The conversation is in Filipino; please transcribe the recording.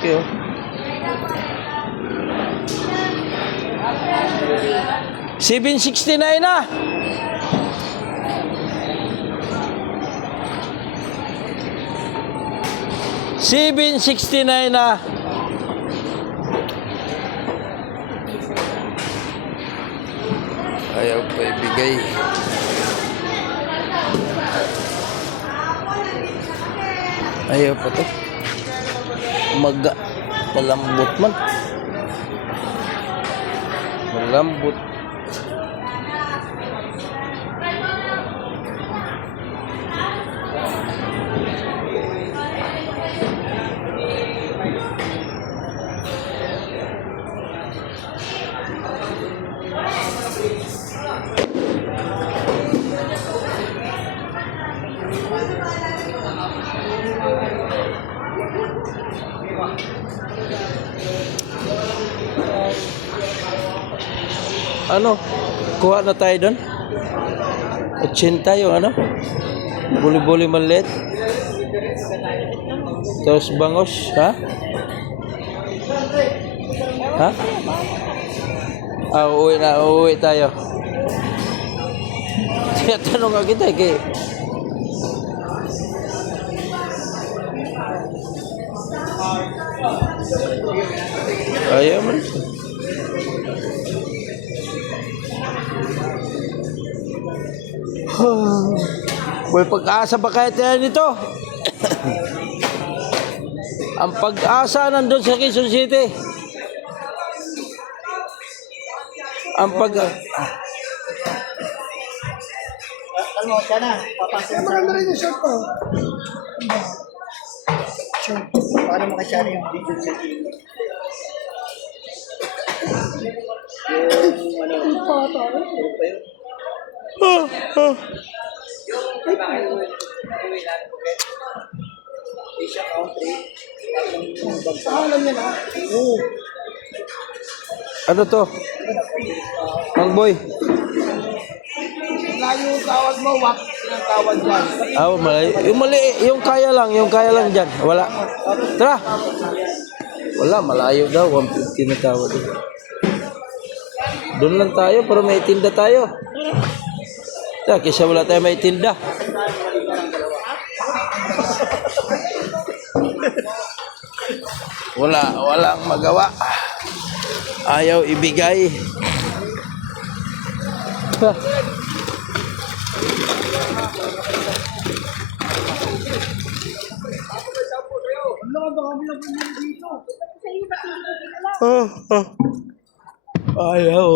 Okay, oh. $769 na. $769 na. Ayaw pa ibigay. Ayaw pa to. Malambot man. Malambot. Ano? Kuha na tayo doon? 80 yung ano? Buli-buli maliit. Tapos bangos, ha? Ha? Uuwi tayo. Tanong nga kita kay ayaw man. May pag-asa ba kaya tayo nito? Ang pag-asa nandun sa Quezon City. Ang pag... Ano, sana, papasok sa... Maganda rin yung short ko. Short. Paano makashare yung video sa TV? Yung ano... Yung photo. Asia country. Alam niya na. Oo. Ano to? Mang boy. Layo yung tawag mo, wak yung tawag dyan. Yung kaya lang dyan. Wala. Tara. Wala, malayo daw. 150 na tawad. Doon lang tayo, pero may tinda tayo. Tara, kaysa wala tayo may tinda. Walang magawa. Ayaw ibigay. Ayaw.